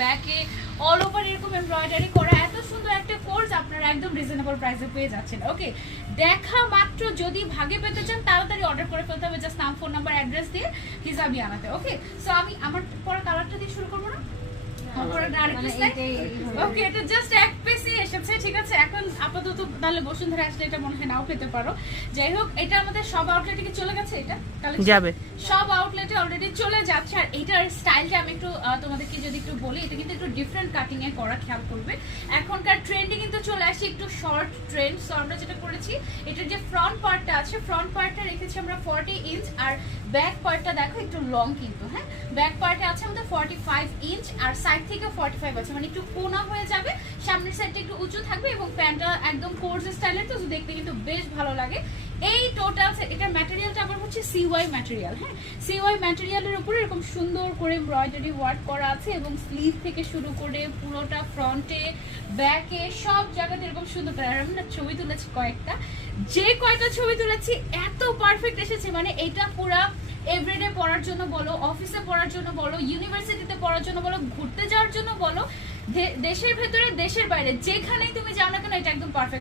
ব্যাকে all over এরকম embroidery করা এত সুন্দর একটা কোর্স আপনারা একদম রিজনেবল প্রাইসে পেয়ে যাচ্ছেন। ওকে দেখা মাত্র যদি ভাগে পেতে চান তাড়াতাড়ি অর্ডার করে ফেলতে হবে জাস্ট নাম ফোন নাম্বার অ্যাড্রেস দিয়ে হিসাবি আনাতে ওকে সো আমি আমার পরে কালারটা দিয়ে শুরু করব না? আরেকটা মানে। ওকে এটা জাস্ট ঠিক আছে এখন আপাতত তাহলে বসুন্ধরা আসলে এটা মনে হয় নাও পেতে পারো যাই হোক এটা আমাদের সব আউটলেটে কি চলে গেছে এটা collection? যাবে। সব আউটলেটে অলরেডি চলে যাচ্ছে আর এটার স্টাইলটা আমি একটু তোমাদেরকে যদি একটু বলি এটা কিন্তু একটু ডিফারেন্ট কাটিং এ করা খেয়াল করবে এখনকার ট্রেন্ডে কিন্তু চলে আসছে একটু শর্ট ট্রেন্ড সো আমরা যেটা করেছি এটার যে ফ্রন্ট পার্টটা আছে ফ্রন্ট পার্টটা রেখেছি আমরা 40 ইঞ্চ আর ব্যাক পার্টটা দেখো একটু লং কিন্তু হ্যাঁ ব্যাক পার্টে আছে আমাদের 45 ইঞ্চ আর সাইড থেকে 45 আছে মানে একটু কোনা হয়ে যাবে সাইডটা একটু উঁচু থাকবে এবং প্যান্টটা একদম কোর্স স্টাইলের তো দেখতে কিন্তু বেশ ভালো লাগে। এই টোটাল এটার ম্যাটেরিয়ালটা আবার হচ্ছে সিওয়াই ম্যাটেরিয়াল হ্যাঁ? সিওয়াই ম্যাটেরিয়ালের উপরে এরকম সুন্দর করে এমব্রয়ডারি ওয়ার্ক করা আছে এবং স্লিভ থেকে শুরু করে পুরোটা ফ্রন্টে ব্যাকে সব জায়গাতে এরকম সুন্দর করে আমি না ছবি তুলেছি কয়েকটা। যে কয়টা ছবি তুলেছি, এত পারফেক্ট এসেছে। মানে এটা পুরা এভরিডে পড়ার জন্য বলো অফিসে পড়ার জন্য বলো ইউনিভার্সিটিতে পড়ার জন্য বলো, ঘুরতে যাওয়ার জন্য বলো দেশের ভেতরে দেশের বাইরে। যেখানেই তুমি যাও না কেন এটা একদম পারফেক্ট